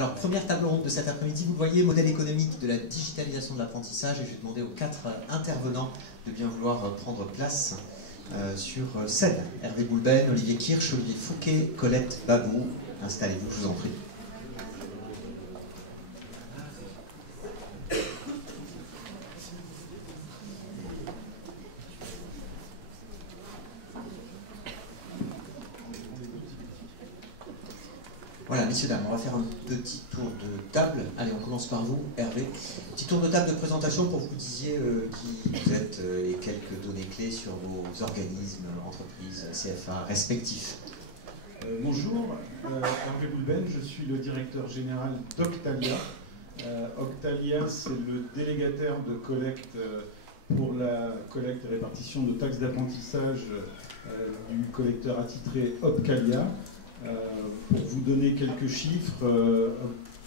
Alors, première table ronde de cet après-midi, vous le voyez, modèle économique de la digitalisation de l'apprentissage, et je vais demander aux 4 intervenants de bien vouloir prendre place sur scène. Hervé Boulben, Olivier Kirsch, Olivier Fouquet, Colette Babou. Installez-vous, je vous en prie. Voilà, messieurs, dames, on va faire un petit tour de table. Allez, on commence par vous, Hervé. Petit tour de table de présentation pour que vous disiez qui vous êtes et quelques données clés sur vos organismes, entreprises, CFA respectifs. Bonjour, Hervé Boulben, je suis le directeur général d'Octalia. Octalia, c'est le délégataire de collecte pour la collecte et répartition de taxes d'apprentissage du collecteur attitré Opcalia. Pour vous donner quelques chiffres,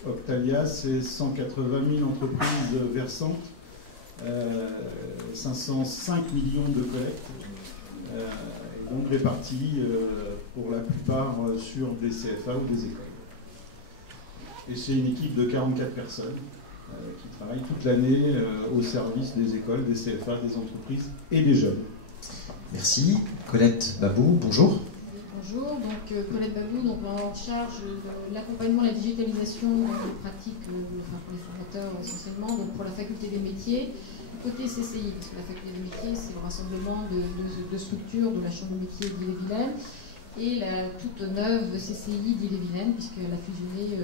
Octalia, c'est 180 000 entreprises versantes, 505 millions de collectes, donc réparties pour la plupart sur des CFA ou des écoles. Et c'est une équipe de 44 personnes qui travaillent toute l'année au service des écoles, des CFA, des entreprises et des jeunes. Merci. Colette Babou, bonjour. Bonjour, donc Colette Babou, donc en charge de l'accompagnement à la digitalisation des pratiques pour les formateurs essentiellement, donc pour la faculté des métiers, côté CCI, parce que la faculté des métiers c'est le rassemblement de structures de la chambre de métiers d'Ille-et-Vilaine et la toute neuve CCI d'Ille-et-Vilaine, puisqu'elle a fusionné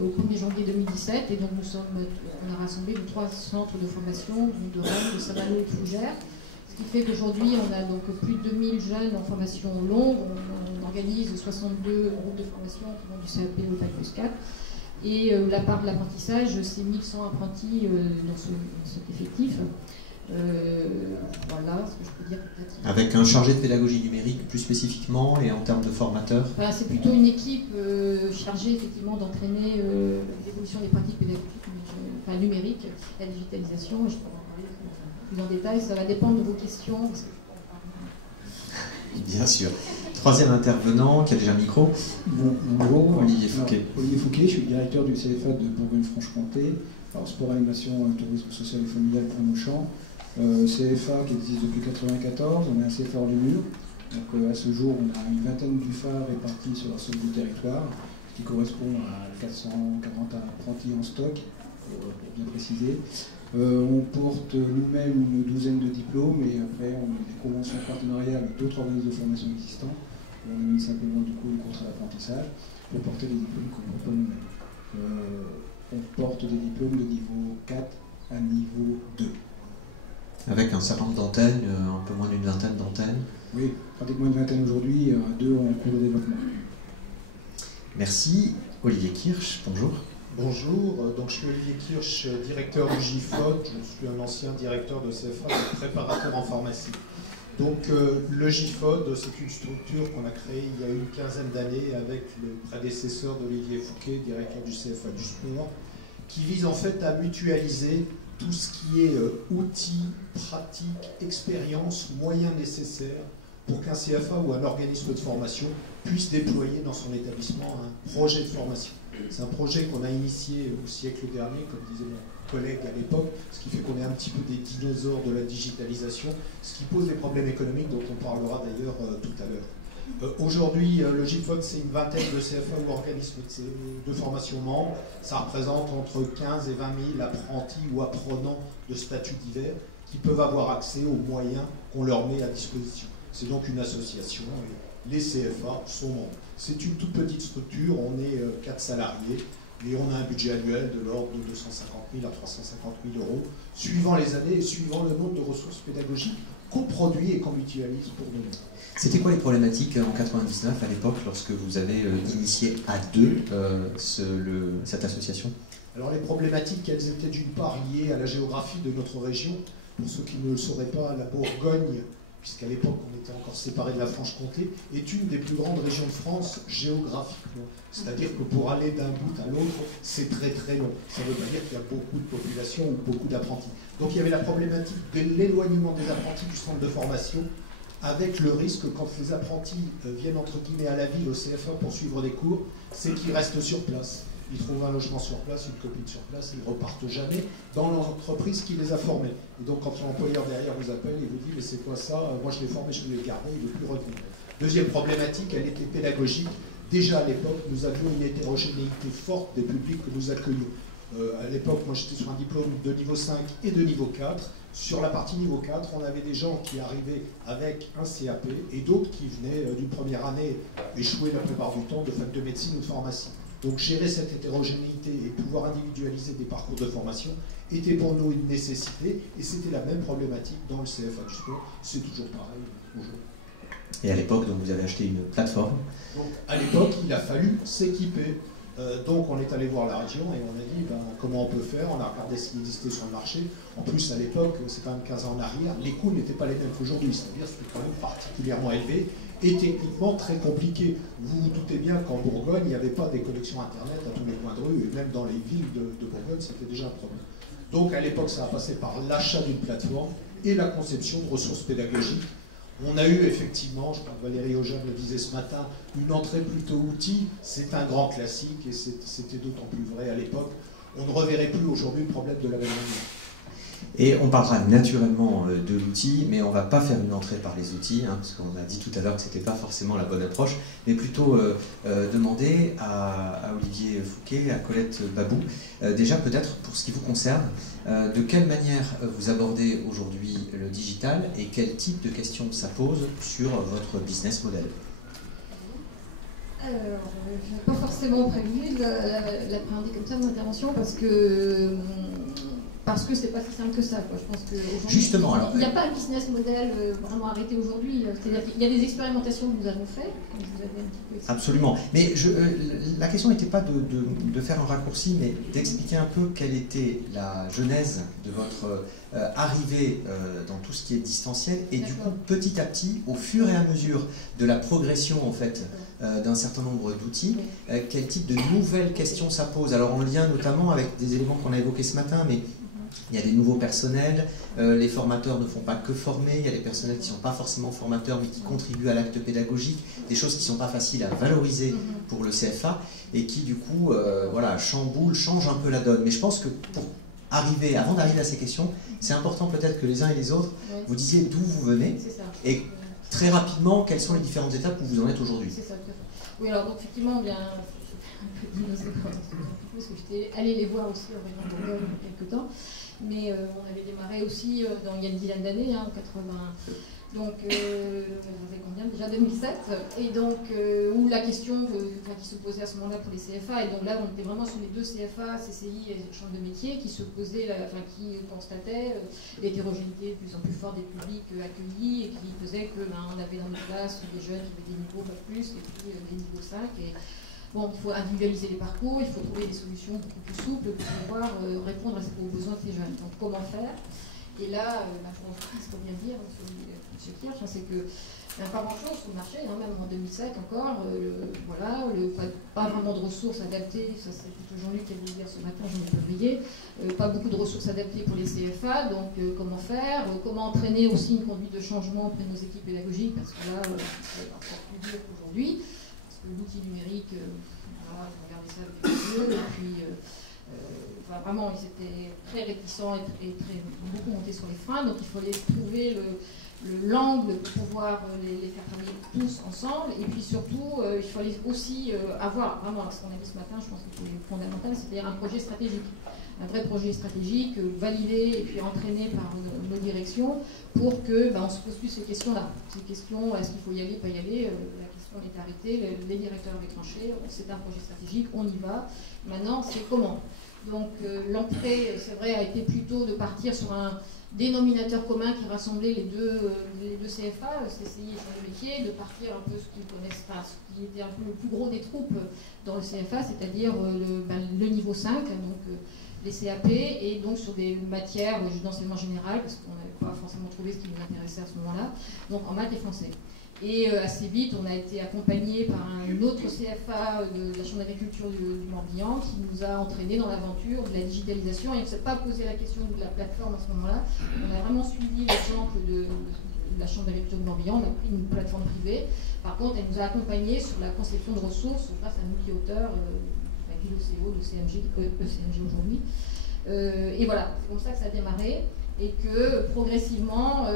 au 1er janvier 2017, et donc on a rassemblé 3 centres de formation, de Rennes, de Saint-Malo et de Fougères. Ce qui fait qu'aujourd'hui, on a donc plus de 2000 jeunes en formation longue. On organise 62 groupes de formation qui vont du CAP au Bac plus 4. Et la part de l'apprentissage, c'est 1100 apprentis dans cet effectif. Voilà ce que je peux dire peut-être. Avec un chargé de pédagogie numérique plus spécifiquement et en termes de formateurs. Voilà, c'est plutôt une équipe chargée effectivement d'entraîner l'évolution des pratiques pédagogiques numériques, la digitalisation. Et je peux en parler plus en détail, ça va dépendre de vos questions. Bien sûr. Troisième intervenant, qui a déjà un micro. Bonjour, Olivier Fouquet. Olivier Fouquet, je suis le directeur du CFA de Bourgogne-Franche-Comté. Alors, sport, animation, tourisme social et familial pour nos champs. CFA qui existe depuis 1994, on est un CFA hors les murs. Donc à ce jour, on a une vingtaine d'UFA répartis sur l'ensemble du territoire, ce qui correspond à 440 apprentis en stock, pour bien préciser. On porte nous-mêmes une douzaine de diplômes et après on a des conventions de partenariat avec d'autres organismes de formation existants. On a mis simplement du coup le contrat d'apprentissage pour porter les diplômes qu'on porte nous-mêmes. On porte des diplômes de niveau 4 à niveau 2. Avec un certain nombre d'antennes, un peu moins d'une vingtaine d'antennes. Oui, pratiquement une vingtaine aujourd'hui, 2 en cours de développement. Merci. Olivier Kirsch, bonjour. Bonjour, donc je suis Olivier Kirsch, directeur du GIFOD, je suis un ancien directeur de CFA, de préparateur en pharmacie. Donc le GIFOD, c'est une structure qu'on a créée il y a une quinzaine d'années avec le prédécesseur d'Olivier Fouquet, directeur du CFA du sport, qui vise en fait à mutualiser tout ce qui est outils, pratiques, expériences, moyens nécessaires pour qu'un CFA ou un organisme de formation puisse déployer dans son établissement un projet de formation. C'est un projet qu'on a initié au siècle dernier, comme disait mon collègue à l'époque, ce qui fait qu'on est un petit peu des dinosaures de la digitalisation, ce qui pose des problèmes économiques dont on parlera d'ailleurs tout à l'heure. Aujourd'hui, le GIFOD, c'est une vingtaine de CFA ou organismes de formation membres. Ça représente entre 15 et 20 000 apprentis ou apprenants de statuts divers qui peuvent avoir accès aux moyens qu'on leur met à disposition. C'est donc une association et les CFA sont membres. C'est une toute petite structure, on est 4 salariés et on a un budget annuel de l'ordre de 250 000 à 350 000 euros, suivant les années et suivant le nombre de ressources pédagogiques qu'on produit et qu'on mutualise pour nous. C'était quoi les problématiques en 99 à l'époque lorsque vous avez initié à deux cette association? Alors les problématiques, elles étaient d'une part liées à la géographie de notre région. Pour ceux qui ne le sauraient pas, la Bourgogne, puisqu'à l'époque on était encore séparés de la Franche-Comté, est une des plus grandes régions de France géographiquement. C'est-à-dire que pour aller d'un bout à l'autre, c'est très très long. Ça ne veut pas dire qu'il y a beaucoup de population ou beaucoup d'apprentis. Donc il y avait la problématique de l'éloignement des apprentis du centre de formation, avec le risque, quand les apprentis viennent entre guillemets à la ville, au CFA, pour suivre des cours, c'est qu'ils restent sur place. ils trouvent un logement sur place, une copine sur place, ils ne repartent jamais dans l'entreprise qui les a formés. Et donc quand l'employeur derrière vous appelle, il vous dit mais c'est quoi ça? Moi je l'ai formé, je vais le garder, il ne veut plus revenir. Deuxième problématique, elle était pédagogique. Déjà à l'époque, nous avions une hétérogénéité forte des publics que nous accueillions. À l'époque, moi j'étais sur un diplôme de niveau 5 et de niveau 4. Sur la partie niveau 4, on avait des gens qui arrivaient avec un CAP et d'autres qui venaient d'une première année échouer la plupart du temps de fac de médecine ou de pharmacie. Donc gérer cette hétérogénéité et pouvoir individualiser des parcours de formation était pour nous une nécessité et c'était la même problématique dans le CFA du sport. C'est toujours pareil aujourd'hui. Et à l'époque, donc, vous avez acheté une plateforme. Donc à l'époque, il a fallu s'équiper. Donc on est allé voir la région et on a dit comment on peut faire, on a regardé ce qui existait sur le marché. En plus à l'époque, c'est quand même 15 ans en arrière, les coûts n'étaient pas les mêmes qu'aujourd'hui, c'est-à-dire c'était quand même particulièrement élevé et techniquement très compliqué. Vous vous doutez bien qu'en Bourgogne, il n'y avait pas des connexions internet à tous les coins de rue, et même dans les villes de Bourgogne, c'était déjà un problème. Donc à l'époque, ça a passé par l'achat d'une plateforme et la conception de ressources pédagogiques. On a eu effectivement, je crois que Valérie Augean le disait ce matin, une entrée plutôt outil, c'est un grand classique et c'était d'autant plus vrai à l'époque. On ne reverrait plus aujourd'hui le problème de l'avènement. Et on parlera naturellement de l'outil, mais on ne va pas faire une entrée par les outils, hein, parce qu'on a dit tout à l'heure que ce n'était pas forcément la bonne approche, mais plutôt demander à Olivier Fouquet, à Colette Babou, déjà peut-être pour ce qui vous concerne, de quelle manière vous abordez aujourd'hui le digital et quel type de questions ça pose sur votre business model. Alors, je n'ai pas forcément prévu l'appréhender comme ça, mon intervention, parce que c'est pas si simple que ça, quoi. Je pense qu'aujourd'hui, il n'y a pas un business model vraiment arrêté aujourd'hui. C'est-à-dire qu'il y a des expérimentations que nous avons faites, comme je vous avais un petit peu expliqué. Absolument. Mais la question n'était pas de faire un raccourci, mais d'expliquer un peu quelle était la genèse de votre arrivée dans tout ce qui est distanciel, et du coup, petit à petit, au fur et à mesure de la progression, en fait, d'un certain nombre d'outils, quel type de nouvelles questions ça pose. Alors en lien notamment avec des éléments qu'on a évoqués ce matin, mais il y a des nouveaux personnels, les formateurs ne font pas que former, il y a des personnels qui ne sont pas forcément formateurs mais qui contribuent à l'acte pédagogique, des choses qui ne sont pas faciles à valoriser pour le CFA et qui du coup voilà, changent un peu la donne. Mais je pense que avant d'arriver à ces questions, c'est important peut-être que les uns et les autres, vous disiez d'où vous venez et très rapidement quelles sont les différentes étapes où vous en êtes aujourd'hui. C'est ça, tout à fait. Oui, alors donc effectivement, bien, un peu d'innocent parce que j'étais allée les voir aussi en région de Bourgogne il y a quelques temps. Mais on avait démarré aussi il y a une dizaine d'années, en 80. Donc, j'avais combien déjà 2007. Et donc, où la question qui se posait à ce moment-là pour les CFA, et donc là, on était vraiment sur les deux CFA, CCI et Chambre de métier, qui se posaient, qui constataient l'hétérogénéité de plus en plus forte des publics accueillis, et qui faisait que on avait dans nos classes des jeunes qui avaient des niveaux pas plus, et puis des niveaux 5. Bon, il faut individualiser les parcours, il faut trouver des solutions beaucoup plus souples pour pouvoir répondre aux besoins de ces jeunes. Donc comment faire? Et là, je pense que ce qu'on vient de dire, M. Kirch, c'est qu'il n'y a pas grand-chose sur le marché, même en 2007 encore, pas vraiment de ressources adaptées, ça c'est plutôt Jean-Luc qui a dit hier ce matin, j'en ai pas veillé, pas beaucoup de ressources adaptées pour les CFA, donc comment faire, comment entraîner aussi une conduite de changement auprès de nos équipes pédagogiques, parce que là, c'est encore plus dur qu'aujourd'hui. L'outil numérique, regardez ça avec les yeux, et puis vraiment ils étaient très réticents et beaucoup montés sur les freins, donc il fallait trouver l'angle pour pouvoir les faire travailler tous ensemble, et puis surtout il fallait aussi avoir vraiment ce qu'on a dit ce matin, je pense que c'est fondamental, c'est-à-dire un projet stratégique, un vrai projet stratégique validé et puis entraîné par nos directions pour que on se pose plus ces questions-là. Ces questions, est-ce qu'il faut y aller, pas y aller, la question est arrêtée, les directeurs avaient tranché, c'est un projet stratégique, on y va. Maintenant, c'est comment. Donc l'entrée, c'est vrai, a été plutôt de partir sur un dénominateur commun qui rassemblait les deux CFA, CCI et Chambre de métier, de partir un peu ce qu'ils connaissent pas, ce qui était un peu le plus gros des troupes dans le CFA, c'est-à-dire le niveau 5, donc les CAP, et donc sur des matières d'enseignement général, parce qu'on n'avait pas forcément trouvé ce qui nous intéressait à ce moment-là, donc en maths et français. Et assez vite, on a été accompagné par un autre CFA de la Chambre d'agriculture du Morbihan qui nous a entraînés dans l'aventure de la digitalisation. Et on ne s'est pas posé la question de la plateforme à ce moment-là. On a vraiment suivi l'exemple de la Chambre d'agriculture du Morbihan. On a pris une plateforme privée. Par contre, elle nous a accompagnés sur la conception de ressources grâce à un outil auteur puis l'OCO, le ECMG aujourd'hui. Et voilà, c'est comme ça que ça a démarré. Et que progressivement,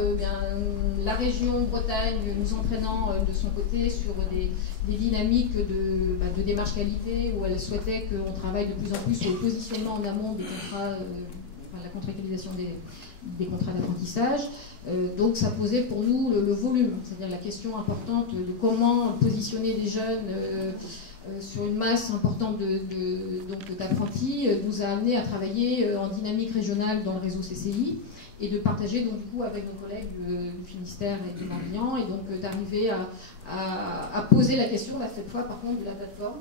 la région Bretagne nous entraînant de son côté sur des dynamiques de démarche qualité où elle souhaitait qu'on travaille de plus en plus sur le positionnement en amont des contrats, la contractualisation des contrats d'apprentissage. Donc ça posait pour nous le volume, c'est-à-dire la question importante de comment positionner des jeunes sur une masse importante d'apprentis nous a amené à travailler en dynamique régionale dans le réseau CCI et de partager donc du coup avec nos collègues du Finistère et du Morbihan et donc d'arriver à poser la question cette fois par contre de la plateforme.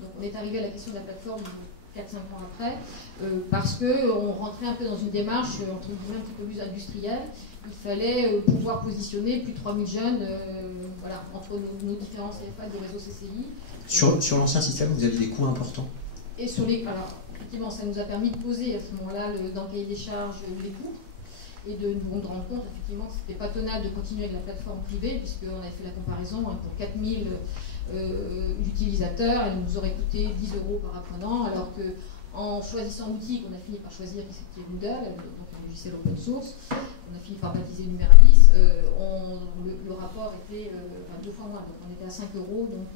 Donc on est arrivé à la question de la plateforme 4-5 ans après parce qu'on rentrait un peu dans une démarche entre guillemets un petit peu plus industrielle. Il fallait pouvoir positionner plus de 3000 jeunes entre nos différents CFA du réseau CCI. Sur l'ancien système, vous aviez des coûts importants? Et sur les... Alors, effectivement, ça nous a permis de poser à ce moment-là dans le cahier des charges les coûts et de nous rendre compte effectivement que ce n'était pas tenable de continuer avec la plateforme privée puisqu'on avait fait la comparaison pour 4000 utilisateurs, elle nous aurait coûté 10 € par apprenant alors qu'en choisissant l'outil qu'on a fini par choisir qui était Moodle, donc un logiciel open source, on a fini par baptiser Numeralis, le rapport était 2 fois moins, donc on était à 5 € donc,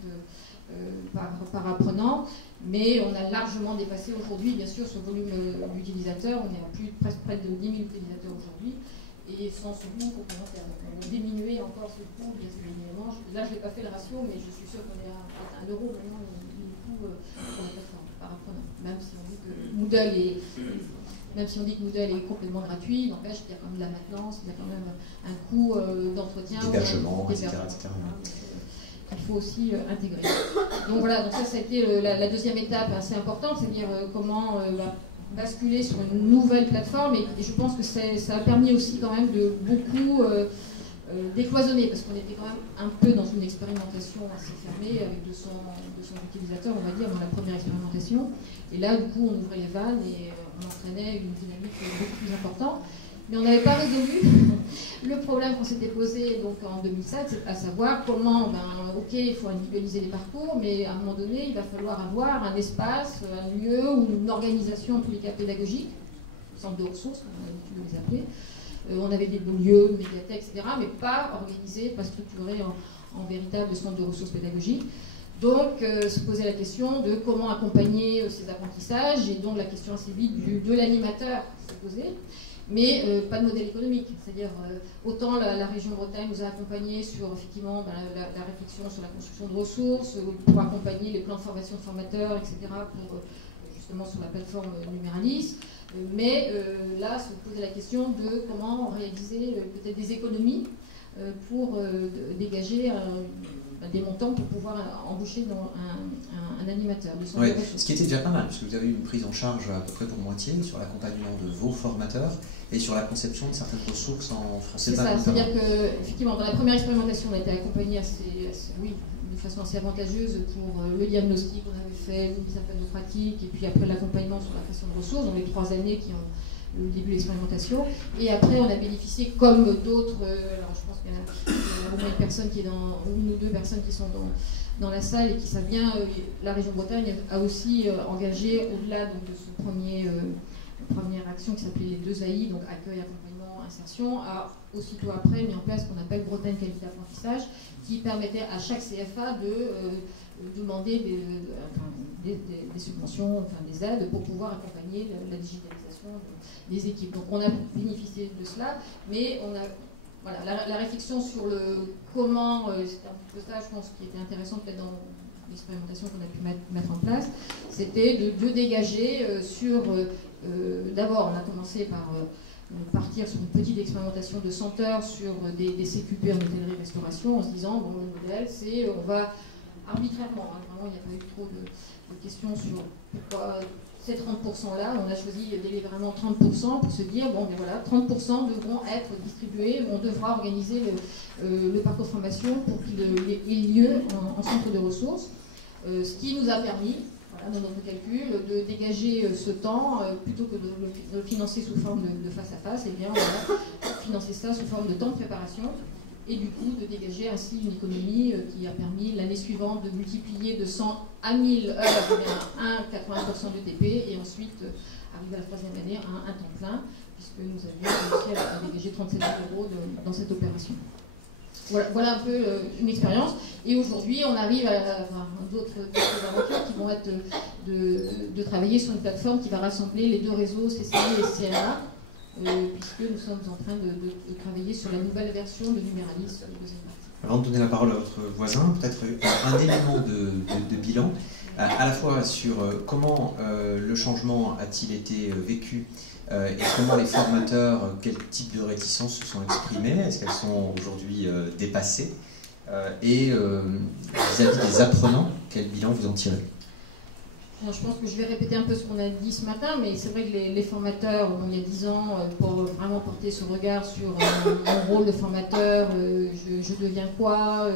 par apprenant, mais on a largement dépassé aujourd'hui, bien sûr, ce volume d'utilisateurs. On est à presque près de 10 000 utilisateurs aujourd'hui, et sans ce coût complémentaire. Donc on va diminuer encore ce coût, bien évidemment. Là, je n'ai pas fait le ratio, mais je suis sûre qu'on est à 1 € maintenant le coût pour la plateforme par apprenant. Même si on dit que Moodle est complètement gratuit, n'empêche qu'il y a quand même de la maintenance, il y a quand même un coût d'entretien, d'hébergement, etc. Il faut aussi intégrer. Donc voilà, donc ça a été la deuxième étape assez importante, c'est-à-dire comment basculer sur une nouvelle plateforme et je pense que ça a permis aussi quand même de beaucoup décloisonner parce qu'on était quand même un peu dans une expérimentation assez fermée avec 200 utilisateurs, on va dire, dans la première expérimentation. Et là, du coup, on ouvrait les vannes et on entraînait une dynamique beaucoup plus importante. Mais on n'avait pas résolu le problème qu'on s'était posé donc, en 2007, à savoir comment, ok, il faut individualiser les parcours, mais à un moment donné, il va falloir avoir un espace, un lieu ou une organisation, en tous les cas pédagogique, centre de ressources, comme on a l'habitude de les appeler. On avait des beaux lieux, médiathèques, etc., mais pas organisés, pas structurés en véritable centre de ressources pédagogiques. Donc, se poser la question de comment accompagner ces apprentissages, et donc la question assez vite de l'animateur s'est posée. Mais pas de modèle économique. C'est-à-dire, autant la région Bretagne nous a accompagnés sur effectivement la réflexion sur la construction de ressources, pour accompagner les plans de formation de formateurs, etc., pour, justement sur la plateforme Numeralis. Mais là, se poser la question de comment réaliser peut-être des économies pour dégager des montants pour pouvoir embaucher dans un animateur. Ouais, ce qui était déjà pas mal, puisque vous avez eu une prise en charge à peu près pour moitié sur l'accompagnement de vos formateurs et sur la conception de certaines ressources en français. C'est ça, c'est-à-dire qu'effectivement, dans la première expérimentation, on a été accompagné de façon assez avantageuse pour le diagnostic qu'on avait fait, une mise à panneau pratique, et puis après l'accompagnement sur la création de ressources, dans les 3 années qui ont le début de l'expérimentation. Et après, on a bénéficié, comme d'autres, alors je pense qu'il y a au moins une ou deux personnes qui sont dans la salle et qui savent bien, la région Bretagne a aussi engagé, au-delà de son première action qui s'appelait les 2 AI, donc accueil, accompagnement, insertion, a aussitôt après mis en place ce qu'on appelle Bretagne Qualité Apprentissage, qui permettait à chaque CFA de demander des subventions, enfin des aides pour pouvoir accompagner la digitalisation des équipes. Donc on a bénéficié de cela, mais on a la réflexion sur le comment, c'était un petit peu ça, je pense, qui était intéressant peut-être dans l'expérimentation qu'on a pu mettre en place, c'était de dégager sur, d'abord on a commencé par partir sur une petite expérimentation de 100 heures sur des CQP en hôtellerie-restauration, en se disant, bon, le modèle, c'est, on va arbitrairement, vraiment, il n'y a pas eu trop de questions sur pourquoi ces 30%-là, on a choisi délibérément 30% pour se dire, bon, ben voilà, 30% devront être distribués, on devra organiser le parcours de formation pour qu'il ait lieu en centre de ressources, ce qui nous a permis, dans notre calcul, de dégager ce temps, plutôt que de le financer sous forme de face à face, et bien on va financer ça sous forme de temps de préparation et du coup de dégager ainsi une économie qui a permis l'année suivante de multiplier de 100 à 1000 heures à 80% de TP et ensuite arriver à la troisième année à un temps plein puisque nous avions réussi à dégager 37 000 € dans cette opération. Voilà un peu une expérience. Et aujourd'hui, on arrive à d'autres aventures qui vont être de travailler sur une plateforme qui va rassembler les deux réseaux CCI et CNA, puisque nous sommes en train de travailler sur la nouvelle version de Numeralis, deuxième partie. Avant de donner la parole à votre voisin, peut-être un élément de bilan, à la fois sur comment le changement a-t-il été vécu et comment les formateurs, quel type de réticences se sont exprimées, est-ce qu'elles sont aujourd'hui dépassées, et vis-à-vis des apprenants, quel bilan vous en tirez? Alors, je pense que je vais répéter un peu ce qu'on a dit ce matin, mais c'est vrai que les formateurs, il y a 10 ans, pour vraiment porter ce regard sur mon rôle de formateur, je deviens quoi,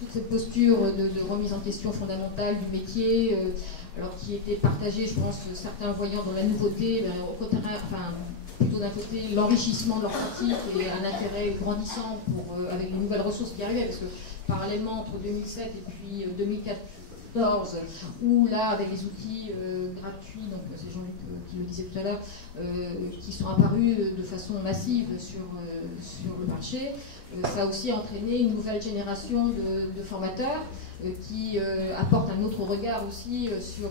toute cette posture de remise en question fondamentale du métier, alors qui était partagée, je pense, certains voyant dans la nouveauté, plutôt d'un côté l'enrichissement de leur pratique et un intérêt grandissant avec les nouvelles ressources qui arrivaient, parce que parallèlement entre 2007 et puis 2014, où là, avec les outils gratuits, donc c'est Jean-Luc qui le disait tout à l'heure, qui sont apparus de façon massive sur le marché, ça a aussi entraîné une nouvelle génération de formateurs qui apportent un autre regard aussi sur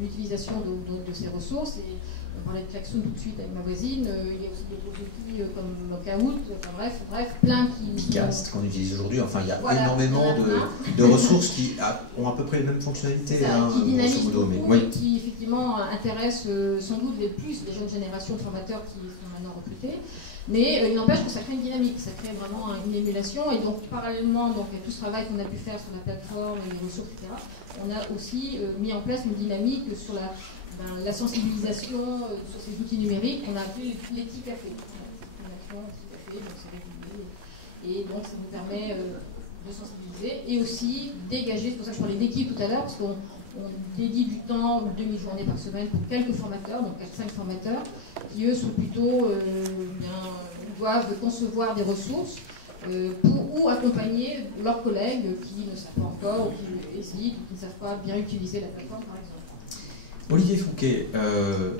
l'utilisation de ces ressources. Et on parlait de Klaxoon tout de suite avec ma voisine, il y a aussi d'autres outils comme Knockout, bref, plein qui... Picast qu'on utilise aujourd'hui, enfin il y a voilà, énormément de ressources qui ont à peu près les mêmes fonctionnalités. Ça, qui dynamisent modo, beaucoup, oui. et qui effectivement intéressent sans doute les jeunes générations de formateurs qui sont maintenant recrutés. Mais il n'empêche que ça crée une dynamique, ça crée vraiment une émulation. Et donc, parallèlement à tout ce travail qu'on a pu faire sur la plateforme et les ressources, etc., on a aussi mis en place une dynamique sur la sensibilisation sur ces outils numériques qu'on a appelé les petits cafés. Une action, petit café, donc c'est régulier. Et donc, ça nous permet de sensibiliser et aussi dégager, c'est pour ça que je parlais d'équipe tout à l'heure, parce qu'on dédie du temps, une demi-journée par semaine pour quelques formateurs, donc 4-5 formateurs, qui eux sont plutôt, doivent concevoir des ressources ou accompagner leurs collègues qui ne savent pas encore, ou qui hésitent, ou qui ne savent pas bien utiliser la plateforme par exemple. Olivier Fouquet,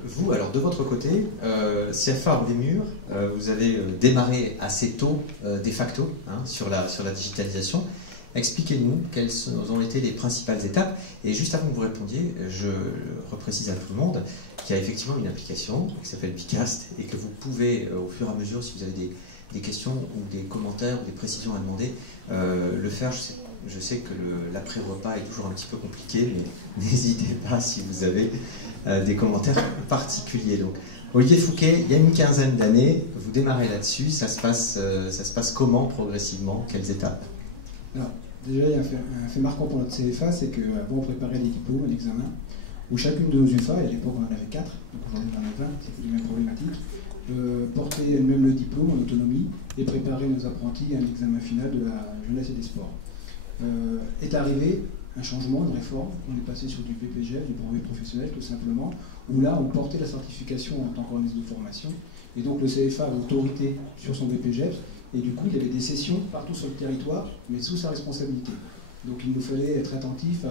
vous, alors de votre côté, CFA hors des murs, vous avez démarré assez tôt, de facto, sur la digitalisation. Expliquez-nous quelles ont été les principales étapes. Et juste avant que vous répondiez, je reprécise à tout le monde qu'il y a effectivement une application qui s'appelle Picast et que vous pouvez, au fur et à mesure, si vous avez des questions ou des commentaires ou des précisions à demander, le faire. Je sais que l'après-repas est toujours un petit peu compliqué, mais n'hésitez pas si vous avez des commentaires particuliers. Donc, Olivier Fouquet, il y a une quinzaine d'années, vous démarrez là-dessus. Ça se passe comment progressivement? Quelles étapes? Alors, déjà, il y a un fait marquant pour notre CFA, c'est qu'avant on préparait des diplômes, un examen, où chacune de nos UFA, et à l'époque on en avait 4, donc aujourd'hui on en a 20, c'est les mêmes problématiques, portait elle-même le diplôme en autonomie et préparait nos apprentis à un examen final de la jeunesse et des sports. Est arrivé un changement, une réforme, on est passé sur du BPGEPS, du brevet professionnel tout simplement, où là on portait la certification en tant qu'organisme de formation, et donc le CFA avait autorité sur son BPGEPS, et du coup il y avait des sessions partout sur le territoire, mais sous sa responsabilité. Donc il nous fallait être attentif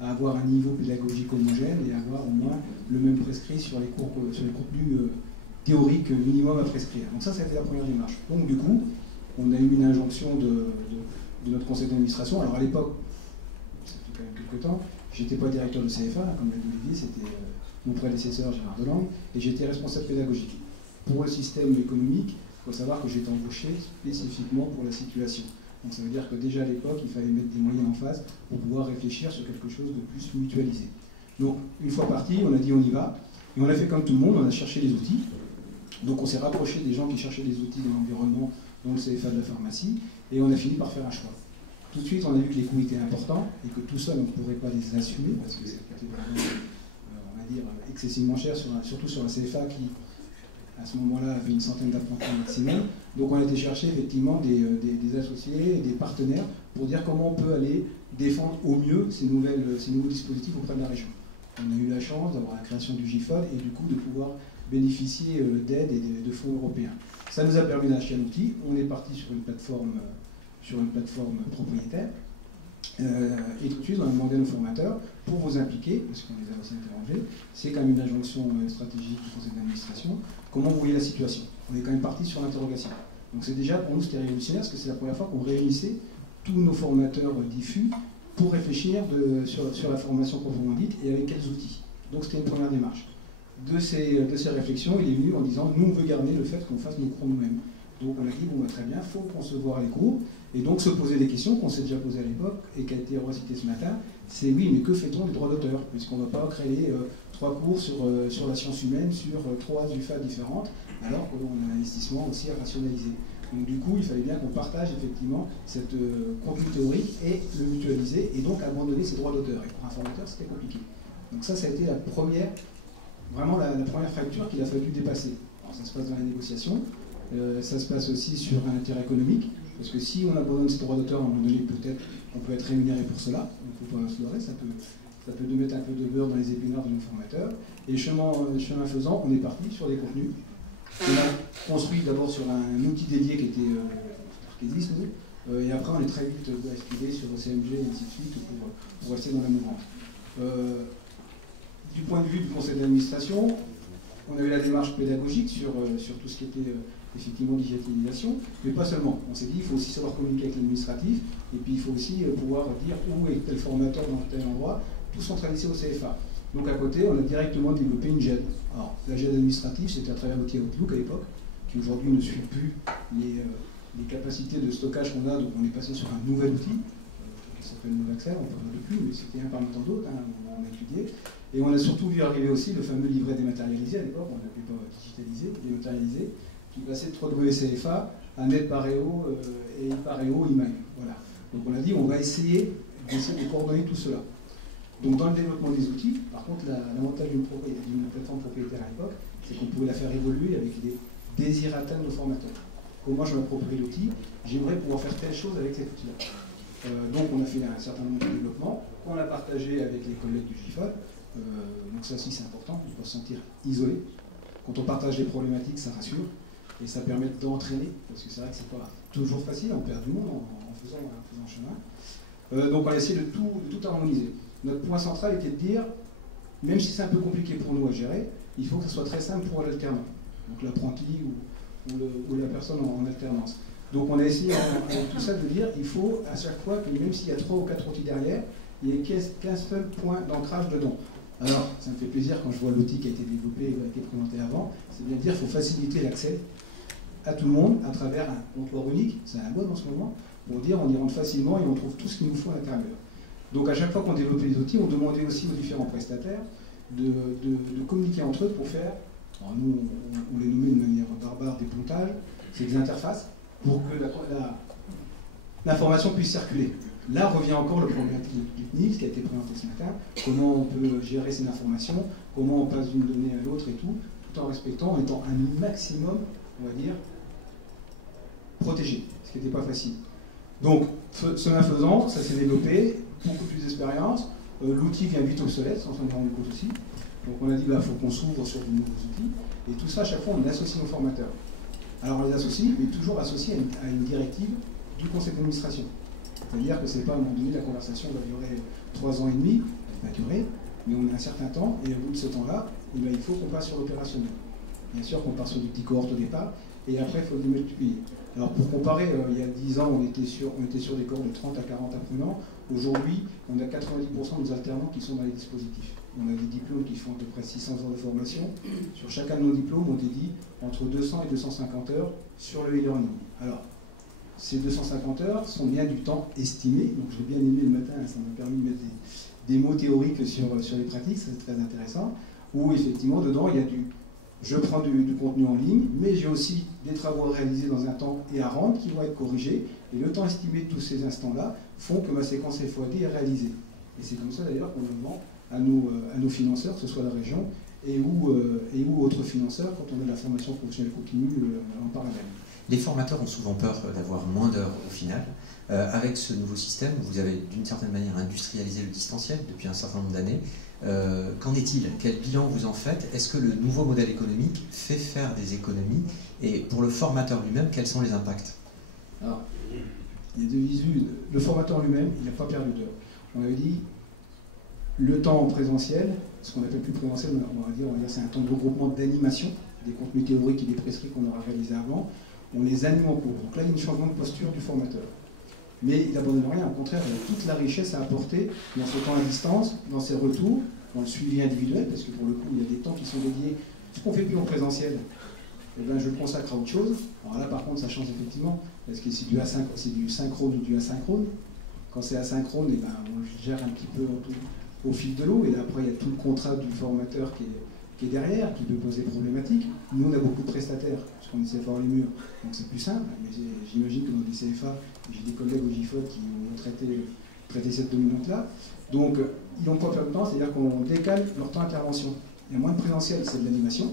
à avoir un niveau pédagogique homogène et avoir au moins le même prescrit sur les contenus théoriques minimum à prescrire. Donc ça a été la première démarche. Donc du coup, on a eu une injonction de notre conseil d'administration. Alors à l'époque, ça fait quand même quelques temps, j'étais pas directeur de CFA, comme l'a dit Olivier, c'était mon prédécesseur Gérard Delangue, et j'étais responsable pédagogique. Pour le système économique, il faut savoir que j'ai été embauché spécifiquement pour la situation. Donc ça veut dire que déjà à l'époque, il fallait mettre des moyens en face pour pouvoir réfléchir sur quelque chose de plus mutualisé. Donc une fois parti, on a dit on y va, et on a fait comme tout le monde, on a cherché les outils. Donc on s'est rapproché des gens qui cherchaient des outils dans l'environnement, dont le CFA de la pharmacie, et on a fini par faire un choix. Tout de suite, on a vu que les coûts étaient importants et que tout seul, on ne pourrait pas les assumer parce que c'était vraiment, on va dire, excessivement cher, surtout sur la CFA qui, à ce moment-là, avait une centaine d'apprentis maximum. Donc on a été chercher effectivement des associés, des partenaires pour dire comment on peut aller défendre au mieux ces nouveaux dispositifs auprès de la région. On a eu la chance d'avoir la création du GIFOD et du coup de pouvoir bénéficier d'aide et de fonds européens. Ça nous a permis d'acheter un outil. On est parti sur une plateforme propriétaire. Et tout de suite, on a demandé à nos formateurs, pour vous impliquer, parce qu'on les a aussi interrogés, c'est quand même une injonction stratégique du conseil d'administration, comment vous voyez la situation? On est quand même parti sur l'interrogation. Donc c'est déjà, pour nous, c'était révolutionnaire, parce que c'est la première fois qu'on réunissait tous nos formateurs diffus pour réfléchir sur la formation proprement dite et avec quels outils. Donc c'était une première démarche. De ces réflexions, il est venu en disant, nous on veut garder le fait qu'on fasse nos cours nous-mêmes. Donc on a dit, bon, très bien, il faut concevoir les cours, et donc se poser des questions qu'on s'est déjà posées à l'époque, et qui a été recitée ce matin, c'est oui, mais que fait-on du droit d'auteur? Puisqu'on ne va pas créer 3 cours sur la science humaine, sur 3 UFA différentes, alors qu'on a un investissement aussi à rationaliser. Donc du coup, il fallait bien qu'on partage effectivement cette contenu théorique et le mutualiser, et donc abandonner ses droits d'auteur. Et pour un formateur, c'était compliqué. Donc ça a été la première fracture qu'il a fallu dépasser. Alors, ça se passe dans la négociation, ça se passe aussi sur un intérêt économique, parce que si on abandonne ses droits d'auteur, à un moment donné, peut-être on peut être rémunéré pour cela, il ne faut pas se leurrer, ça peut nous mettre un peu de beurre dans les épinards de nos formateurs. Et chemin faisant, on est parti sur des contenus. On a construit d'abord sur un outil dédié qui était Arcadis, et après on est très vite basculé sur OCMG et ainsi de suite pour rester dans la mouvance. Du point de vue du conseil d'administration, on a eu la démarche pédagogique sur tout ce qui était effectivement digitalisation, mais pas seulement. On s'est dit qu'il faut aussi savoir communiquer avec l'administratif, et puis il faut aussi pouvoir dire où est tel formateur dans tel endroit, tout centralisé au CFA. Donc à côté, on a directement développé une GED. Alors, la GED administrative, c'était à travers l'outil Outlook à l'époque, qui aujourd'hui ne suit plus les capacités de stockage qu'on a, donc on est passé sur un nouvel outil, qui s'appelle Novaxel, on ne parle de plus, mais c'était un parmi tant d'autres, on a étudié. Et on a surtout vu arriver aussi le fameux livret dématérialisé à l'époque, on n'appelait pas digitalisé, dématérialisé, qui passait de WCFA à NetPareo et Pareo IMAG. Voilà. Donc on a dit on va essayer de coordonner tout cela. Donc dans le développement des outils, par contre l'avantage d'une plateforme propriétaire à l'époque, c'est qu'on pouvait la faire évoluer avec les désirata de nos formateurs. Comment je m'approprie l'outil? J'aimerais pouvoir faire telle chose avec cet outil-là. Donc on a fait un certain nombre de développements qu'on a partagé avec les collègues du GIFOD. Donc ça aussi c'est important, on ne peut pas se sentir isolé. Quand on partage les problématiques, ça rassure et ça permet d'entraîner, parce que c'est vrai que c'est pas toujours facile, on perd du monde en faisant chemin. Donc on a essayé de tout harmoniser. Notre point central était de dire, même si c'est un peu compliqué pour nous à gérer, il faut que ça soit très simple pour l'alternant, donc l'apprenti ou la personne en alternance. Donc on a essayé avec tout ça de dire, il faut à chaque fois que même s'il y a 3 ou 4 outils derrière, il n'y ait qu'un seul point d'ancrage dedans. Alors, ça me fait plaisir quand je vois l'outil qui a été développé et qui a été présenté avant, c'est bien de dire qu'il faut faciliter l'accès à tout le monde à travers un comptoir unique, c'est un mode en ce moment, pour dire on y rentre facilement et on trouve tout ce qu'il nous faut à l'intérieur. Donc à chaque fois qu'on développait les outils, on demandait aussi aux différents prestataires de communiquer entre eux pour faire, alors nous on les nommait de manière barbare des pontages, c'est des interfaces, pour que l'information puisse circuler. Là revient encore le problème du NILS qui a été présenté ce matin, comment on peut gérer ces informations, comment on passe d'une donnée à l'autre et tout en respectant, en étant un maximum, on va dire, protégé, ce qui n'était pas facile. Donc, cela faisant, ça s'est développé, beaucoup plus d'expérience, l'outil vient vite obsolète, sans s'en rendre compte aussi. Donc on a dit, il faut qu'on s'ouvre sur de nouveaux outils, et tout ça, à chaque fois, on associe nos formateurs. Alors on les associe, mais toujours associés à une directive du conseil d'administration. C'est-à-dire que c'est pas à un moment donné, la conversation va durer 3 ans et demi, elle va durer, mais on a un certain temps, et au bout de ce temps-là, il faut qu'on passe sur l'opérationnel. Bien sûr qu'on part sur des petits cohortes au départ, et après il faut le démultiplier. Alors pour comparer, il y a 10 ans, on était sur des cohortes de 30 à 40 apprenants. Aujourd'hui, on a 90% de nos alternants qui sont dans les dispositifs. On a des diplômes qui font à peu près 600 heures de formation. Sur chacun de nos diplômes, on dédie entre 200 et 250 heures sur le e-learning. Alors, ces 250 heures sont bien du temps estimé, donc j'ai bien aimé le matin, ça m'a permis de mettre des mots théoriques sur les pratiques, c'est très intéressant, où effectivement dedans il y a je prends du contenu en ligne, mais j'ai aussi des travaux à réaliser dans un temps et à rendre qui vont être corrigés, et le temps estimé de tous ces instants-là font que ma séquence FOD est réalisée. Et c'est comme ça d'ailleurs qu'on le vend à nos financeurs, que ce soit la région, et ou autres financeurs quand on a de la formation professionnelle continue en parallèle. Les formateurs ont souvent peur d'avoir moins d'heures au final. Avec ce nouveau système, vous avez d'une certaine manière industrialisé le distanciel depuis un certain nombre d'années. Qu'en est-il? Quel bilan vous en faites? Est-ce que le nouveau modèle économique fait faire des économies? Et pour le formateur lui-même, quels sont les impacts? Alors, il y a deux visus. Le formateur lui-même, il n'a pas perdu d'heure. On avait dit, le temps en présentiel, ce qu'on appelle plus présentiel, on va dire c'est un temps de regroupement d'animation, des contenus théoriques et des prescrits qu'on aura réalisés avant. On les anime en cours. Donc là, il y a un changement de posture du formateur. Mais il n'abandonne rien, au contraire, il y a toute la richesse à apporter dans ce temps à distance, dans ses retours, dans le suivi individuel, parce que pour le coup, il y a des temps qui sont dédiés. Ce qu'on ne fait plus en présentiel, eh ben, je le consacre à autre chose. Alors là, par contre, ça change effectivement, parce que c'est du synchrone ou du asynchrone. Quand c'est asynchrone, eh ben, on le gère un petit peu au fil de l'eau, et là, après, il y a tout le contrat du formateur qui est derrière, qui peut poser problématique. Nous, on a beaucoup de prestataires, parce qu'on est CFA hors les murs, donc c'est plus simple, mais j'imagine que dans des CFA, j'ai des collègues au GIFOD qui vont traiter cette dominante-là. Donc, ils n'ont pas perdu de temps, c'est-à-dire qu'on décale leur temps d'intervention. Il y a moins de présentiel, c'est de l'animation.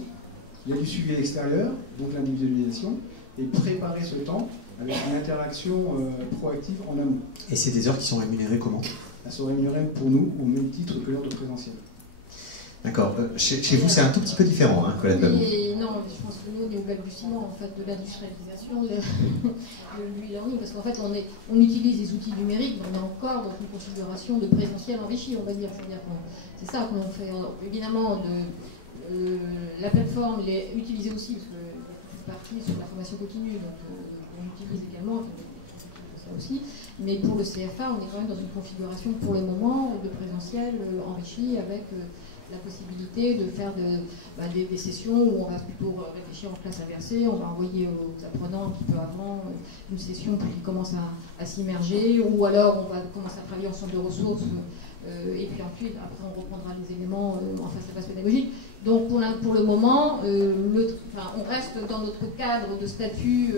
Il y a du suivi à l'extérieur, donc l'individualisation, et préparer ce temps avec une interaction proactive en amont. Et c'est des heures qui sont rémunérées comment? Elles sont rémunérées pour nous au même titre que l'heure de présentiel. D'accord. Chez vous, c'est un tout petit peu différent, hein, Colette Babou. Non, je pense que nous, on est au balbutiement en fait, de l'industrialisation de l'e-learning, parce qu'en fait, on utilise des outils numériques, mais on est encore dans une configuration de présentiel enrichi, on va dire. C'est ça qu'on fait. Évidemment, la plateforme elle est utilisée aussi, parce que c'est partie sur la formation continue, donc on utilise également ça aussi. Mais pour le CFA, on est quand même dans une configuration, pour le moment, de présentiel enrichi avec la possibilité de faire des sessions où on va plutôt réfléchir en classe inversée, on va envoyer aux apprenants un petit peu avant une session pour qu'ils commencent à s'immerger, ou alors on va commencer à travailler ensemble de ressources, et puis ensuite, après on reprendra les éléments en face à face pédagogique. Donc pour le moment, on reste dans notre cadre de statut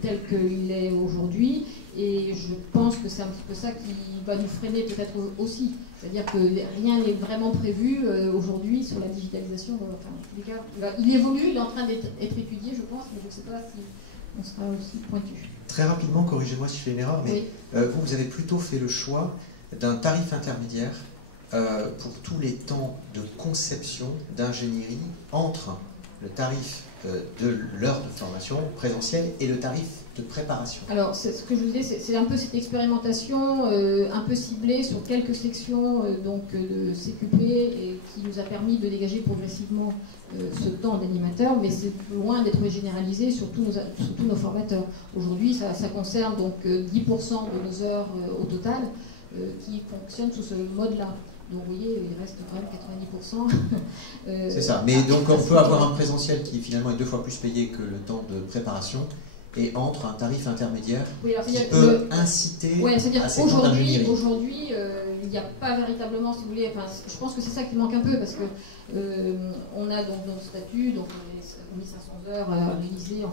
tel qu'il est aujourd'hui, et je pense que c'est un petit peu ça qui va nous freiner peut-être aussi. C'est-à-dire que rien n'est vraiment prévu aujourd'hui sur la digitalisation. Enfin, en tous les cas, il évolue, il est en train d'être étudié, je pense, mais je ne sais pas si on sera aussi pointu. Très rapidement, corrigez-moi si je fais une erreur, mais oui. Vous avez plutôt fait le choix d'un tarif intermédiaire pour tous les temps de conception, d'ingénierie, entre le tarif de l'heure de formation présentielle et le tarif de préparation. Alors, ce que je vous disais, c'est un peu cette expérimentation un peu ciblée sur quelques sections de CQP et qui nous a permis de dégager progressivement ce temps d'animateur, mais c'est loin d'être généralisé sur tous nos formateurs. Aujourd'hui, ça concerne donc 10% de nos heures au total qui fonctionnent sous ce mode-là. Donc vous voyez, il reste quand même 90%. C'est ça, mais donc on peut avoir un présentiel qui finalement est 2 fois plus payé que le temps de préparation, et entre un tarif intermédiaire qui peut inciter à ces temps d'ingénierie. Aujourd'hui, il n'y a pas véritablement, si vous voulez, enfin, je pense que c'est ça qui manque un peu, parce que on a donc dans le statut, donc on est 1500 heures réalisées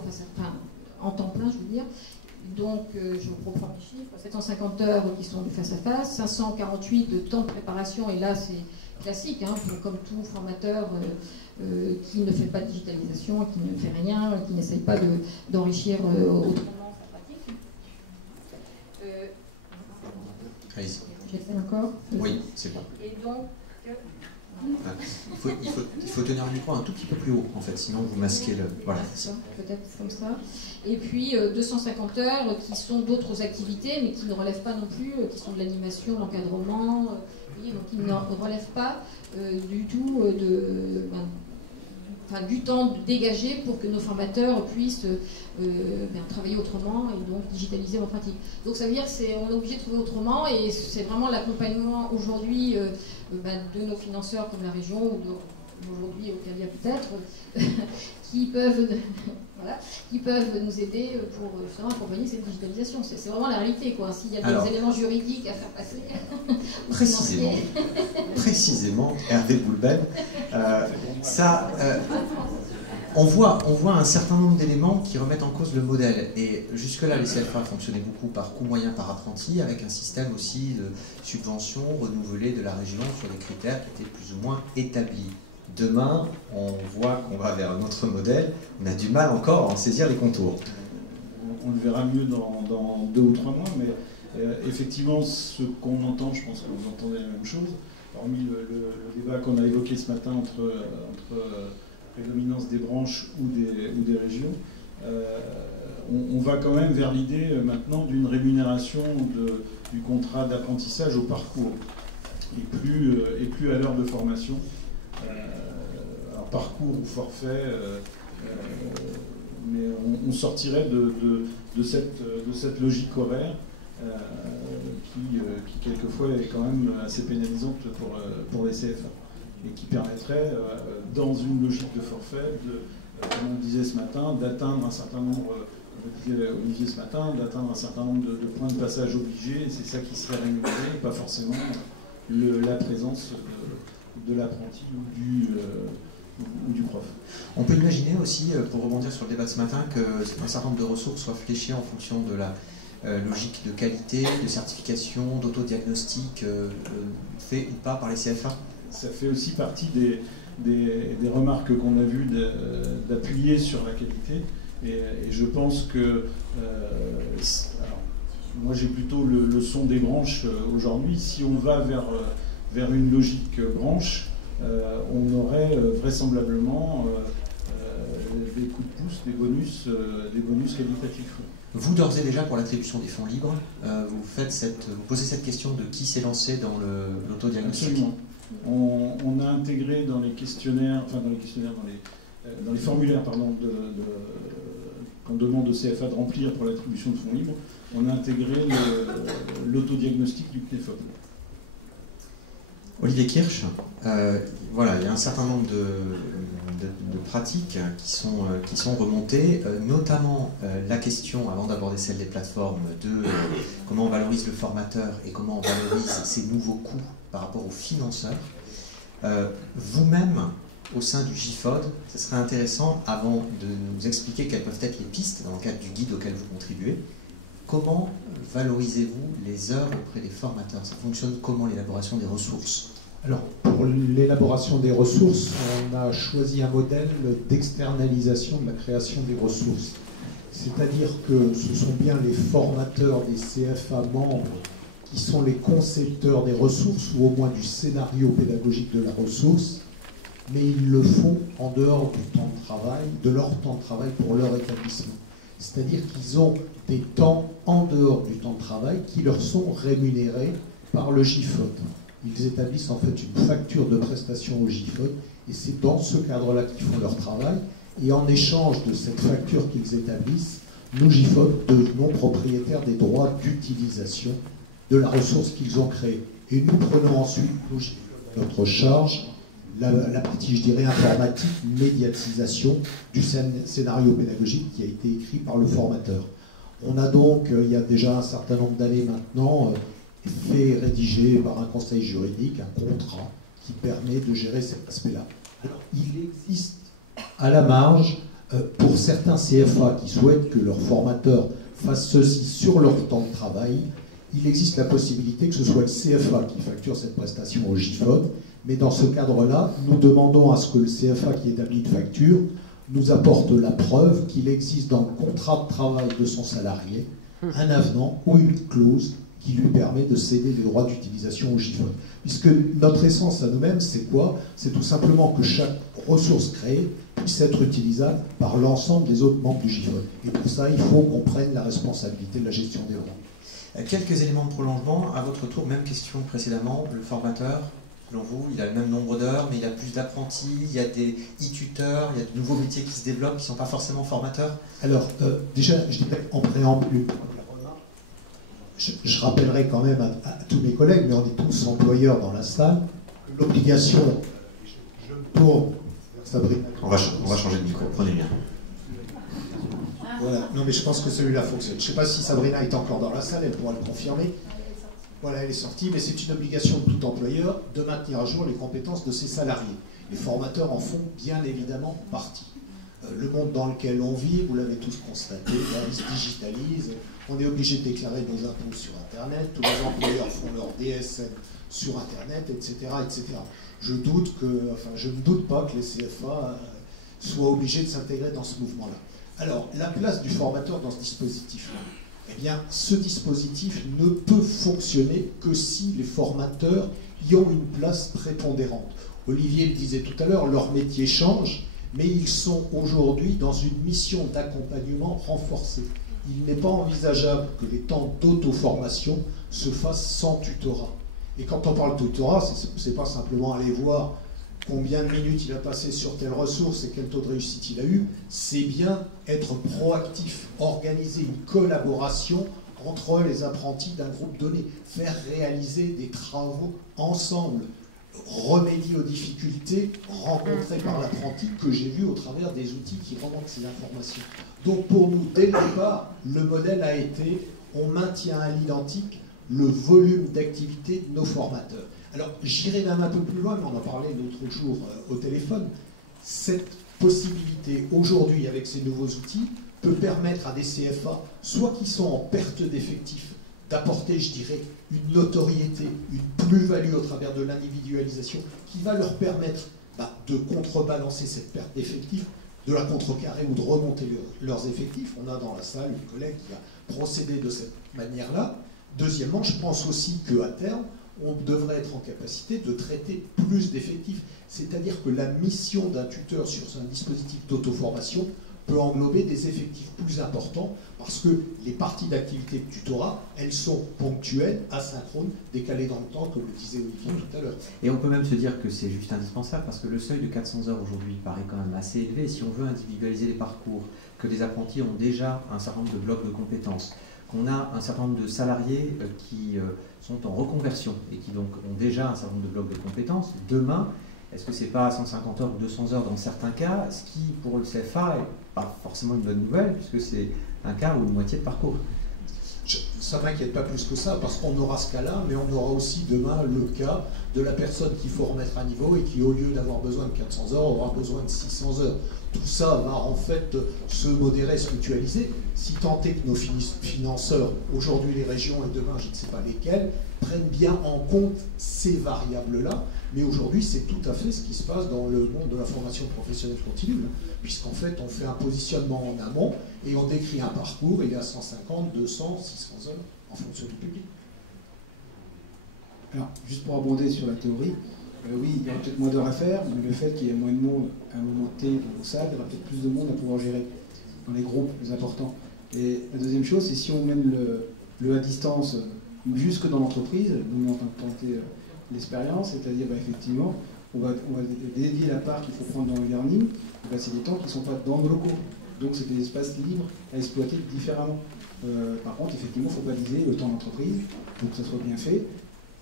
en temps plein, je veux dire. Donc, je vous reprends les chiffres, 750 heures qui sont du face-à-face, 548 de temps de préparation, et là c'est classique, hein, comme tout formateur qui ne fait pas de digitalisation, qui ne fait rien, qui n'essaye pas d'enrichir autrement sa pratique. Allez-y. J'ai fait encore. Oui, c'est bon. Et donc... Il faut tenir le micro un tout petit peu plus haut, en fait, sinon vous masquez le... Voilà. Peut-être comme ça. Et puis 250 heures qui sont d'autres activités, mais qui ne relèvent pas non plus, qui sont de l'animation, l'encadrement, donc qui ne relèvent pas du tout du temps dégagé pour que nos formateurs puissent travailler autrement et donc digitaliser leur pratique. Donc ça veut dire qu'on est obligé de trouver autrement, et c'est vraiment l'accompagnement aujourd'hui de nos financeurs comme la région, ou aujourd'hui Octalia peut-être, qui peuvent nous aider pour justement accompagner cette digitalisation. C'est vraiment la réalité, quoi. S'il y a des éléments juridiques à faire passer. Précisément, Hervé Boulben, on voit un certain nombre d'éléments qui remettent en cause le modèle. Et jusque-là, les CFA fonctionnaient beaucoup par coût moyen par apprenti, avec un système aussi de subvention renouvelée de la région sur des critères qui étaient plus ou moins établis. Demain, on voit qu'on va vers un autre modèle, on a du mal encore à en saisir les contours. on le verra mieux dans 2 ou 3 mois, mais effectivement, ce qu'on entend, je pense que vous entendez la même chose, hormis le débat qu'on a évoqué ce matin entre prédominance des branches ou des régions, on va quand même vers l'idée maintenant d'une rémunération du contrat d'apprentissage au parcours, et plus à l'heure de formation. Alors parcours ou forfait, mais on sortirait de cette logique horaire qui quelquefois est quand même assez pénalisante pour les CFA, et qui permettrait, dans une logique de forfait, comme on disait ce matin, d'atteindre un certain nombre, comme disait Olivier ce matin, d'atteindre un certain nombre de points de passage obligés, et c'est ça qui serait rémunéré, et pas forcément la présence de l'apprenti ou du prof. On peut imaginer aussi, pour rebondir sur le débat de ce matin, qu'un certain nombre de ressources soient fléchées en fonction de la logique de qualité, de certification, d'autodiagnostic, fait ou pas par les CFA. Ça fait aussi partie des remarques qu'on a vues d'appuyer sur la qualité, et je pense que alors, moi j'ai plutôt le son des branches aujourd'hui. Si on va vers une logique branche, on aurait vraisemblablement des coups de pouce, des bonus qualitatifs. Vous, d'ores et déjà, pour l'attribution des fonds libres, vous posez cette question de qui s'est lancé dans l'autodiagnostic. Absolument. On a intégré dans les questionnaires, dans les formulaires, pardon, qu'on demande au CFA de remplir pour l'attribution de fonds libres, on a intégré l'autodiagnostic du CNEFOP. Olivier Kirch, voilà, il y a un certain nombre de pratiques qui sont remontées, notamment la question, avant d'aborder celle des plateformes, de comment on valorise le formateur et comment on valorise ses nouveaux coûts par rapport aux financeurs. Vous-même, au sein du GIFOD, ce serait intéressant, avant de nous expliquer quelles peuvent être les pistes dans le cadre du guide auquel vous contribuez, comment valorisez-vous les heures auprès des formateurs? Ça fonctionne comment, l'élaboration des ressources? Alors, pour l'élaboration des ressources, on a choisi un modèle d'externalisation de la création des ressources. C'est-à-dire que ce sont bien les formateurs des CFA membres qui sont les concepteurs des ressources, ou au moins du scénario pédagogique de la ressource, mais ils le font en dehors du temps de travail, de leur temps de travail pour leur établissement. C'est-à-dire qu'ils ont des temps en dehors du temps de travail qui leur sont rémunérés par le GIFOD. Ils établissent en fait une facture de prestation au GIFOD, et c'est dans ce cadre-là qu'ils font leur travail. Et en échange de cette facture qu'ils établissent, nous, GIFOD, devenons propriétaires des droits d'utilisation de la ressource qu'ils ont créée. Et nous prenons ensuite, nous, GIFOD, à notre charge, la partie, je dirais, informatique, médiatisation du scénario pédagogique qui a été écrit par le formateur. On a donc, il y a déjà un certain nombre d'années maintenant, fait rédiger par un conseil juridique un contrat qui permet de gérer cet aspect-là. Alors, il existe à la marge, pour certains CFA qui souhaitent que leurs formateurs fassent ceci sur leur temps de travail, il existe la possibilité que ce soit le CFA qui facture cette prestation au GIFOD, mais dans ce cadre-là, nous demandons à ce que le CFA qui établit une facture nous apporte la preuve qu'il existe dans le contrat de travail de son salarié un avenant ou une clause qui lui permet de céder les droits d'utilisation au GIFOD. Puisque notre essence à nous-mêmes, c'est quoi? C'est tout simplement que chaque ressource créée puisse être utilisable par l'ensemble des autres membres du GIFOD. Et pour ça, il faut qu'on prenne la responsabilité de la gestion des droits. Quelques éléments de prolongement. À votre tour, même question précédemment. Le formateur, selon vous, il a le même nombre d'heures, mais il a plus d'apprentis, il y a des e-tuteurs, il y a de nouveaux métiers qui se développent, qui ne sont pas forcément formateurs? Alors, déjà, je dirais en préambule, je rappellerai quand même à tous mes collègues, mais on est tous employeurs dans la salle, que l'obligation, je me tourne vers Sabrina. On va changer de micro, prenez bien. Voilà, non mais je pense que celui-là fonctionne. Je ne sais pas si Sabrina est encore dans la salle, elle pourra le confirmer. Voilà, elle est sortie, mais c'est une obligation de tout employeur de maintenir à jour les compétences de ses salariés. Les formateurs en font bien évidemment partie. Le monde dans lequel on vit, vous l'avez tous constaté, il se digitalise, on est obligé de déclarer nos impôts sur Internet, tous les employeurs font leur DSN sur Internet, etc. etc. Je ne doute pas que les CFA soient obligés de s'intégrer dans ce mouvement-là. Alors, la place du formateur dans ce dispositif, eh bien, ce dispositif ne peut fonctionner que si les formateurs y ont une place prépondérante. Olivier le disait tout à l'heure, leur métier change, mais ils sont aujourd'hui dans une mission d'accompagnement renforcée. Il n'est pas envisageable que les temps d'auto-formation se fassent sans tutorat. Et quand on parle de tutorat, ce n'est pas simplement aller voir combien de minutes il a passé sur telle ressource et quel taux de réussite il a eu, c'est bien être proactif, organiser une collaboration entre les apprentis d'un groupe donné, faire réaliser des travaux ensemble, remédier aux difficultés rencontrées par l'apprenti que j'ai vu au travers des outils qui remontent ces informations. Donc pour nous, dès le départ, le modèle a été, on maintient à l'identique le volume d'activité de nos formateurs. Alors j'irai même un peu plus loin, mais on en parlait l'autre jour au téléphone, cette possibilité aujourd'hui avec ces nouveaux outils peut permettre à des CFA, soit qui sont en perte d'effectifs, d'apporter, je dirais, une notoriété, une plus-value au travers de l'individualisation qui va leur permettre de contrebalancer cette perte d'effectifs, de la contrecarrer ou de remonter leurs effectifs. On a dans la salle une collègue qui a procédé de cette manière-là. Deuxièmement, je pense aussi qu'à terme, on devrait être en capacité de traiter plus d'effectifs. C'est-à-dire que la mission d'un tuteur sur un dispositif d'auto-formation peut englober des effectifs plus importants parce que les parties d'activité de tutorat, elles sont ponctuelles, asynchrones, décalées dans le temps, comme le disait Olivier tout à l'heure. Et on peut même se dire que c'est juste indispensable parce que le seuil de 400 heures aujourd'hui paraît quand même assez élevé. Si on veut individualiser les parcours, que des apprentis ont déjà un certain nombre de blocs de compétences, qu'on a un certain nombre de salariés qui sont en reconversion et qui donc ont déjà un certain nombre de blocs de compétences, demain, est-ce que c'est pas 150 heures ou 200 heures dans certains cas, ce qui pour le CFA n'est pas forcément une bonne nouvelle puisque c'est un quart ou une moitié de parcours. Ça ne m'inquiète pas plus que ça, parce qu'on aura ce cas-là, mais on aura aussi demain le cas de la personne qu'il faut remettre à niveau et qui, au lieu d'avoir besoin de 400 heures, aura besoin de 600 heures. Tout ça va en fait se modérer, se mutualiser, si tant est que nos financeurs, aujourd'hui les régions et demain je ne sais pas lesquels, prennent bien en compte ces variables-là. Mais aujourd'hui, c'est tout à fait ce qui se passe dans le monde de la formation professionnelle continue, puisqu'en fait, on fait un positionnement en amont et on décrit un parcours, il y a 150, 200, 600 heures en fonction du public. Alors, juste pour abonder sur la théorie, oui, il y a peut-être moins d'heures à faire, mais le fait qu'il y ait moins de monde à un moment T dans vos salles, il y aura peut-être plus de monde à pouvoir gérer dans les groupes plus importants. Et la deuxième chose, c'est si on mène le à distance jusque dans l'entreprise, nous on est en train de tenter l'expérience, c'est-à-dire effectivement, on va dédier la part qu'il faut prendre dans le learning, c'est des temps qui ne sont pas dans nos locaux. Donc c'est des espaces libres à exploiter différemment. Par contre, effectivement, il faut baliser le temps d'entreprise pour que ça soit bien fait.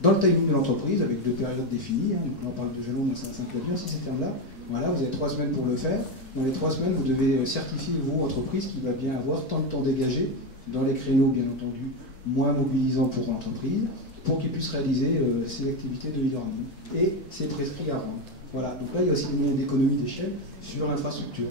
Dans le timing de l'entreprise, avec 2 périodes définies, on parle de jalons, ça s'implique bien sur ces termes-là. Voilà, vous avez 3 semaines pour le faire. Dans les 3 semaines, vous devez certifier, vous, entreprise, qui va bien avoir tant de temps dégagé dans les créneaux, bien entendu, moins mobilisants pour l'entreprise, pour qu'ils puissent réaliser ces activités de e-learning. Et c'est prescrit à rendre. Voilà, donc là, il y a aussi des moyens d'économie d'échelle sur l'infrastructure.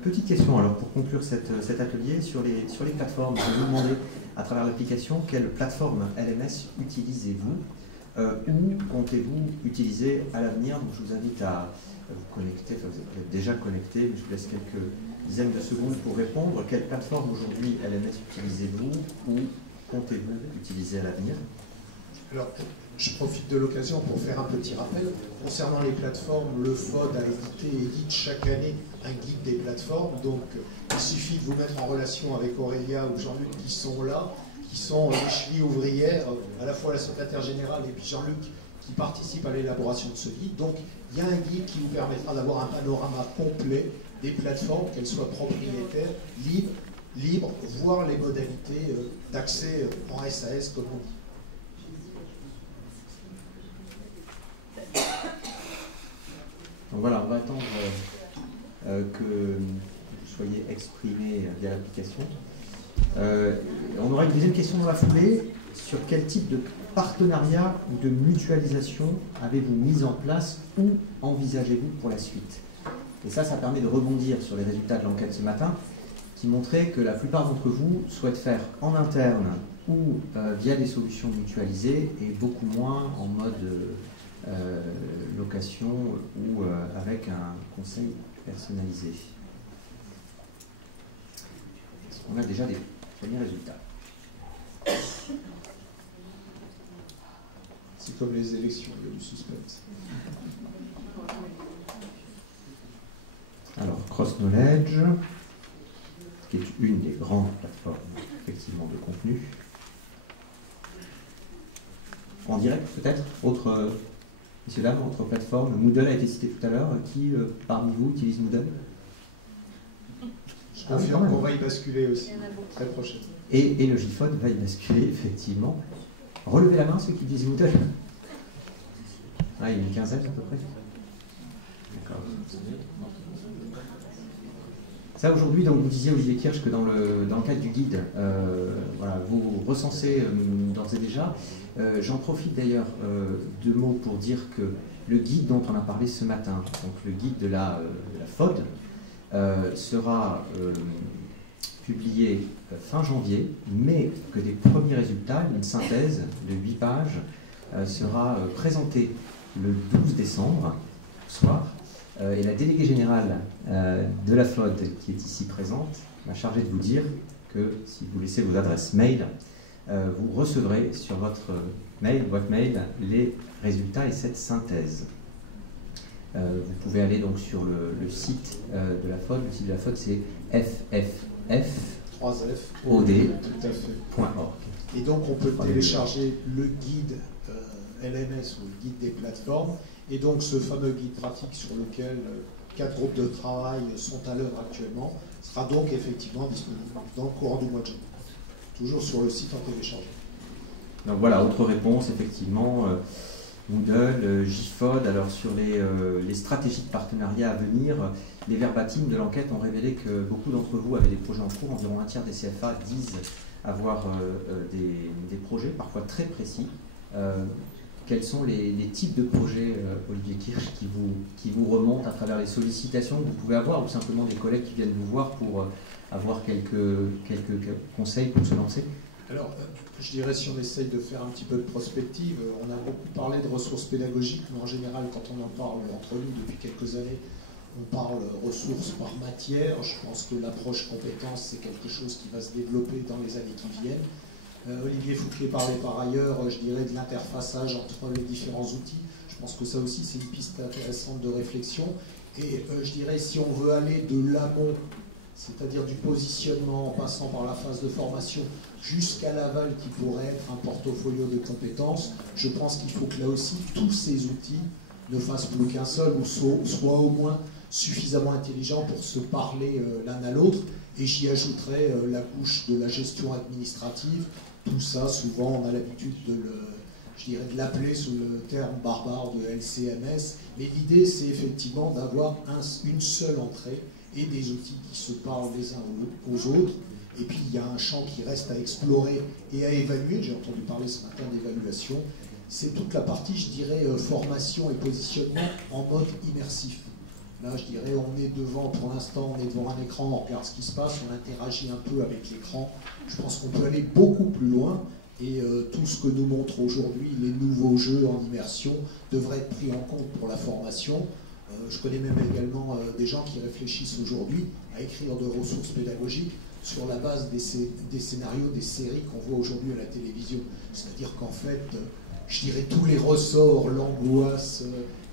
Petite question alors pour conclure cet atelier sur les plateformes. Je vais vous demander à travers l'application quelle plateforme LMS utilisez-vous ou comptez-vous utiliser à l'avenir. Donc je vous invite à vous connecter, enfin, vous êtes déjà connecté, mais je vous laisse quelques dizaines de secondes pour répondre. Quelle plateforme aujourd'hui LMS utilisez-vous ou comptez-vous utiliser à l'avenir? Alors, je profite de l'occasion pour faire un petit rappel. Concernant les plateformes, le FOD édite chaque année un guide des plateformes. Donc, il suffit de vous mettre en relation avec Aurélia ou Jean-Luc qui sont là, qui sont les chevilles ouvrières, à la fois la secrétaire générale et puis Jean-Luc qui participe à l'élaboration de ce guide. Donc, il y a un guide qui vous permettra d'avoir un panorama complet des plateformes, qu'elles soient propriétaires, libres, voire les modalités d'accès en SAS, comme on dit. Donc voilà, on va attendre que vous soyez exprimé via l'application. On aura une deuxième question dans la foulée. Sur quel type de partenariat ou de mutualisation avez-vous mis en place ou envisagez-vous pour la suite? Et ça permet de rebondir sur les résultats de l'enquête ce matin, qui montraient que la plupart d'entre vous souhaitent faire en interne ou via des solutions mutualisées et beaucoup moins en mode location ou avec un conseil personnalisé. on a déjà des premiers résultats. C'est comme les élections, il y a du suspense. Alors, Cross Knowledge, qui est une des grandes plateformes effectivement de contenu. En direct peut-être, messieurs, dames, autre plateforme. Moodle a été cité tout à l'heure. Qui parmi vous utilise Moodle? Je confirme qu'on va y basculer aussi, très prochainement. Et le GIFOD va y basculer, effectivement. Relevez la main ceux qui utilisent Moodle. Ah, il y a une quinzaine à peu près. D'accord. Ça, aujourd'hui, donc, vous disiez, Olivier Kirsch, que dans le cadre du guide, voilà, vous recensez d'ores et déjà. J'en profite d'ailleurs 2 mots pour dire que le guide dont on a parlé ce matin, donc le guide de la FOD, sera publié fin janvier, mais que des premiers résultats, une synthèse de 8 pages, sera présentée le 12 décembre, soir, et la déléguée générale de la FOD, qui est ici présente, m'a chargé de vous dire que si vous laissez vos adresses mail, vous recevrez sur votre boîte mail, les résultats et cette synthèse. Vous pouvez aller donc sur le site de la FOD. Le site de la FOD, c'est ffod.org. Et donc on peut télécharger le guide LMS ou le guide des plateformes, et donc ce fameux guide pratique sur lequel 4 groupes de travail sont à l'œuvre actuellement sera donc effectivement disponible dans le courant du mois de janvier, toujours sur le site en téléchargement. Donc voilà, autre réponse, effectivement, Moodle, GIFOD. Alors sur les stratégies de partenariat à venir, les verbatims de l'enquête ont révélé que beaucoup d'entre vous avaient des projets en cours. Environ un tiers des CFA disent avoir des projets, parfois très précis. Quels sont les types de projets, Olivier Kirsch, qui vous remontent à travers les sollicitations que vous pouvez avoir, ou simplement des collègues qui viennent vous voir pour avoir quelques conseils pour se lancer? Alors, je dirais, si on essaye de faire un petit peu de prospective, on a beaucoup parlé de ressources pédagogiques, mais en général, quand on en parle entre nous depuis quelques années, on parle ressources par matière. Je pense que l'approche compétence, c'est quelque chose qui va se développer dans les années qui viennent. Olivier Fouquet parlait par ailleurs, je dirais, de l'interfaçage entre les différents outils. Je pense que ça aussi, c'est une piste intéressante de réflexion. Et je dirais, si on veut aller de l'amont, c'est-à-dire du positionnement en passant par la phase de formation jusqu'à l'aval qui pourrait être un portfolio de compétences, je pense qu'il faut que là aussi, tous ces outils ne fassent plus qu'un seul ou soient au moins suffisamment intelligents pour se parler l'un à l'autre. Et j'y ajouterai la couche de la gestion administrative. Tout ça, souvent, on a l'habitude de l'appeler sous le terme barbare de LCMS. Mais l'idée, c'est effectivement d'avoir une seule entrée et des outils qui se parlent les uns aux autres. Et puis, il y a un champ qui reste à explorer et à évaluer. J'ai entendu parler ce matin d'évaluation. C'est toute la partie, je dirais, formation et positionnement en mode immersif. Là, je dirais, pour l'instant, on est devant un écran, on regarde ce qui se passe, on interagit un peu avec l'écran. Je pense qu'on peut aller beaucoup plus loin, et tout ce que nous montrent aujourd'hui les nouveaux jeux en immersion devrait être pris en compte pour la formation. Je connais même également des gens qui réfléchissent aujourd'hui à écrire de ressources pédagogiques sur la base des scénarios, des séries qu'on voit aujourd'hui à la télévision. C'est-à-dire qu'en fait, je dirais tous les ressorts, l'angoisse,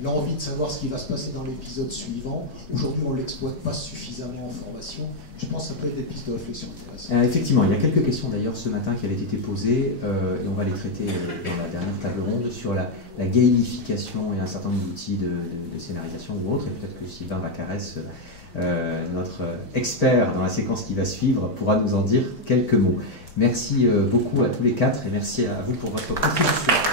l'envie de savoir ce qui va se passer dans l'épisode suivant, aujourd'hui on ne l'exploite pas suffisamment en formation. Je pense que ça peut être des pistes de réflexion intéressantes. Effectivement, il y a quelques questions d'ailleurs ce matin qui avaient été posées, et on va les traiter dans la dernière table ronde, sur la gamification et un certain nombre d'outils de scénarisation ou autres, et peut-être que Sylvain Vacarès, notre expert dans la séquence qui va suivre, pourra nous en dire quelques mots. Merci beaucoup à tous les quatre et merci à vous pour votre contribution.